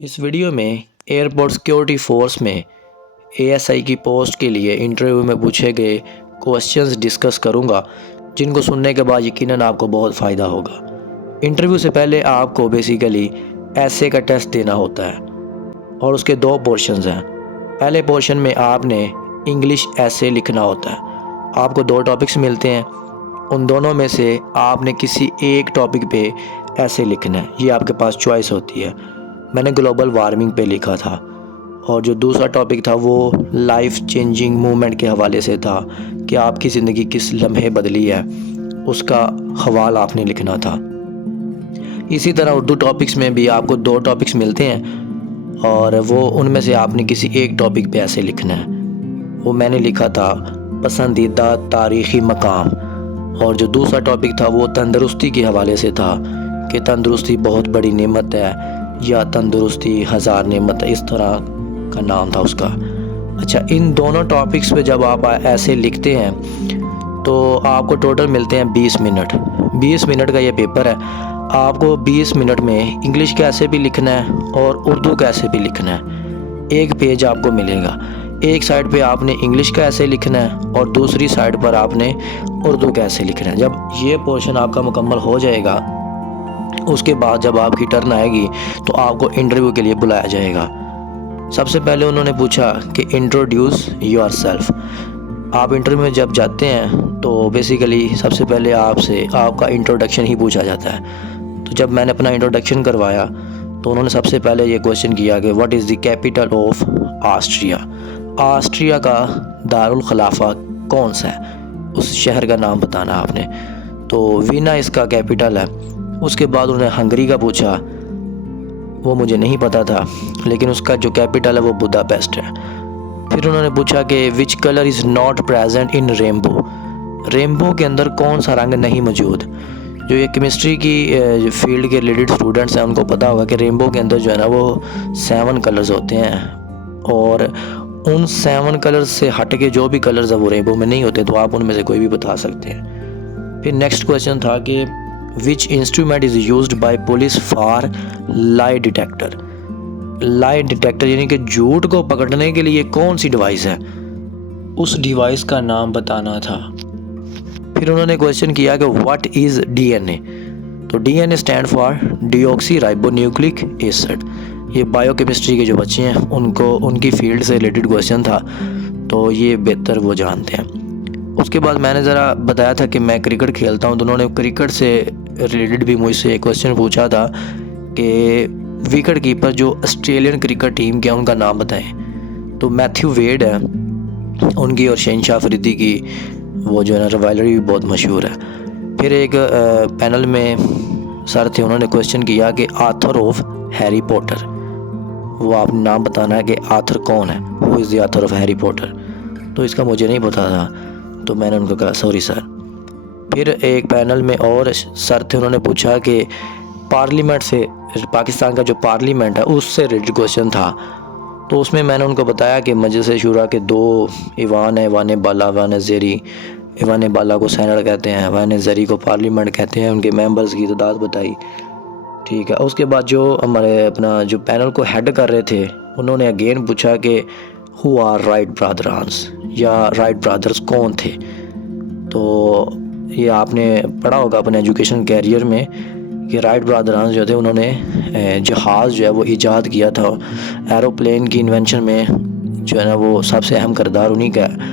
इस वीडियो में airport security force में एएसआई की पोस्ट के लिए इंटरव्यू में पूछे गए क्वेश्चंस डिस्कस करूंगा, जिनको सुनने के बाद यकीनन आपको बहुत फ़ायदा होगा। इंटरव्यू से पहले आपको बेसिकली एसे का टेस्ट देना होता है और उसके दो पोर्शंस हैं। पहले पोर्शन में आपने इंग्लिश एसे लिखना होता है। आपको दो टॉपिक्स मिलते हैं, उन दोनों में से आपने किसी एक टॉपिक पे ऐसे लिखना है। ये आपके पास चॉइस होती है। मैंने ग्लोबल वार्मिंग पे लिखा था और जो दूसरा टॉपिक था वो लाइफ चेंजिंग मूवमेंट के हवाले से था कि आपकी ज़िंदगी किस लम्हे बदली है, उसका हवाला आपने लिखना था। इसी तरह उर्दू टॉपिक्स में भी आपको दो टॉपिक्स मिलते हैं और वो उनमें से आपने किसी एक टॉपिक पे ऐसे लिखना है। वो मैंने लिखा था पसंदीदा तारीख़ी मकाम, और जो दूसरा टॉपिक था वो तंदुरुस्ती के हवाले से था कि तंदुरुस्ती बहुत बड़ी नेमत है या तंदुरुस्ती हज़ार नेमत है, इस तरह का नाम था उसका। अच्छा, इन दोनों टॉपिक्स पे जब आप ऐसे लिखते हैं तो आपको टोटल मिलते हैं 20 मिनट। 20 मिनट का ये पेपर है। आपको 20 मिनट में इंग्लिश कैसे भी लिखना है और उर्दू कैसे भी लिखना है। एक पेज आपको मिलेगा, एक साइड पे आपने इंग्लिश का ऐसे लिखना है और दूसरी साइड पर आपने उर्दू का ऐसे लिखना है। जब ये पोर्शन आपका मुकम्मल हो जाएगा, उसके बाद जब आपकी टर्न आएगी तो आपको इंटरव्यू के लिए बुलाया जाएगा। सबसे पहले उन्होंने पूछा कि इंट्रोड्यूस योर सेल्फ। आप इंटरव्यू में जब जाते हैं तो बेसिकली सबसे पहले आपसे आपका इंट्रोडक्शन ही पूछा जाता है। तो जब मैंने अपना इंट्रोडक्शन करवाया तो उन्होंने सबसे पहले ये क्वेश्चन किया कि what is the capital of Austria. Austria का दारुल खिलाफा कौन सा है, उस शहर का नाम बताना आपने। तो वीना इसका कैपिटल है। उसके बाद उन्होंने हंगरी का पूछा, वो मुझे नहीं पता था, लेकिन उसका जो कैपिटल है वो बुदापेस्ट है। फिर उन्होंने पूछा कि which colour is not present in rainbow. Rainbow के अंदर कौन सा रंग नहीं मौजूद। जो ये केमिस्ट्री की फील्ड के रिलेटेड स्टूडेंट्स हैं उनको पता होगा कि रेनबो के अंदर जो है ना वो 7 कलर्स होते हैं, और उन 7 कलर्स से हट के जो भी कलर्स है वो रेनबो में नहीं होते, तो आप उनमें से कोई भी बता सकते हैं। फिर नेक्स्ट क्वेश्चन था कि which instrument is used by police for lie detector. Lie detector यानी कि झूठ को पकड़ने के लिए कौन सी डिवाइस है, उस डिवाइस का नाम बताना था। फिर उन्होंने क्वेश्चन किया कि व्हाट इज़ डीएनए। तो DNA stand for deoxy ribonucleic acid. ये बायोकेमिस्ट्री के जो बच्चे हैं उनको उनकी फील्ड से रिलेटेड क्वेश्चन था, तो ये बेहतर वो जानते हैं। उसके बाद मैंने ज़रा बताया था कि मैं क्रिकेट खेलता हूँ, तो उन्होंने क्रिकेट से रिलेटेड भी मुझसे एक क्वेश्चन पूछा था कि विकेट कीपर जो ऑस्ट्रेलियन क्रिकेट टीम के उनका नाम बताएं। तो मैथ्यू वेड है उनकी, और शहनशाह अफरीदी की वो जो है ना रिवाइलरी भी बहुत मशहूर है। फिर एक पैनल में सर थे, उन्होंने क्वेश्चन किया कि आथर ऑफ हैरी पॉटर, वो आपने नाम बताना है कि आथर कौन है, who is the author of Harry Potter. तो इसका मुझे नहीं पता था, तो मैंने उनको कहा सॉरी सर। फिर एक पैनल में और सर थे, उन्होंने पूछा कि पार्लियामेंट से, पाकिस्तान का जो पार्लियामेंट है उससे रिलेटेड क्वेश्चन था। तो उसमें मैंने उनको बताया कि मजलिस शूरा के 2 ईवान है, ईवान बाला, ईवान ज़ेरी। ईवान बाला को सेनेट कहते हैं, ईवान ज़ेरी को पार्लियामेंट कहते हैं। उनके मेंबर्स की तादाद बताई, ठीक है। उसके बाद जो हमारे अपना जो पैनल को हेड कर रहे थे उन्होंने अगेन पूछा कि हु आर राइट ब्रदर्स, या राइट ब्रदर्स कौन थे। तो ये आपने पढ़ा होगा अपने एजुकेशन कैरियर में कि राइट ब्रदर्स जो थे उन्होंने जहाज़ जो है वो ईजाद किया था। एरोप्लेन की इन्वेंशन में जो है ना वो सबसे अहम किरदार उन्हीं का है,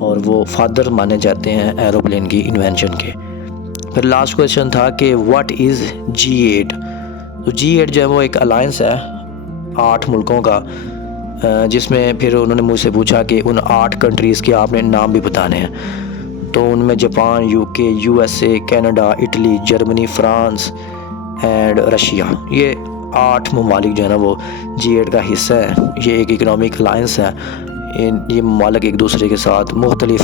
और वो फादर माने जाते हैं एरोप्लेन की इन्वेंशन के। फिर लास्ट क्वेश्चन था कि व्हाट इज़ G8। तो G8 जो है वो एक अलायंस है 8 मुल्कों का, जिसमें फिर उन्होंने मुझसे पूछा कि उन 8 कंट्रीज़ के आपने नाम भी बताने हैं। तो उनमें Japan, UK, USA, Canada, Italy, Germany, France and Russia, ये 8 ममालिक जो है ना वो G8 का हिस्सा है। ये एक इकनॉमिक अलायंस है। ये ममालिक एक दूसरे के साथ मुख्तलिफ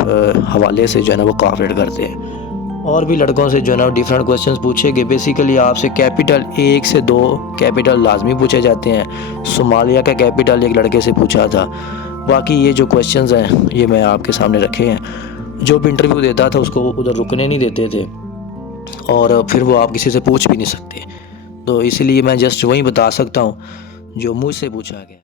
हवाले से जो है ना वो कोऑपरेट करते हैं। और भी लड़कों से जो है ना डिफरेंट क्वेश्चंस पूछे गए। बेसिकली आपसे कैपिटल 1 से 2 कैपिटल लाजमी पूछे जाते हैं। सोमालिया का कैपिटल एक लड़के से पूछा था। बाकी ये जो क्वेश्चंस हैं ये मैं आपके सामने रखे हैं। जो भी इंटरव्यू देता था उसको उधर रुकने नहीं देते थे, और फिर वो आप किसी से पूछ भी नहीं सकते। तो इसीलिए मैं जस्ट वही बता सकता हूँ जो मुझसे पूछा गया।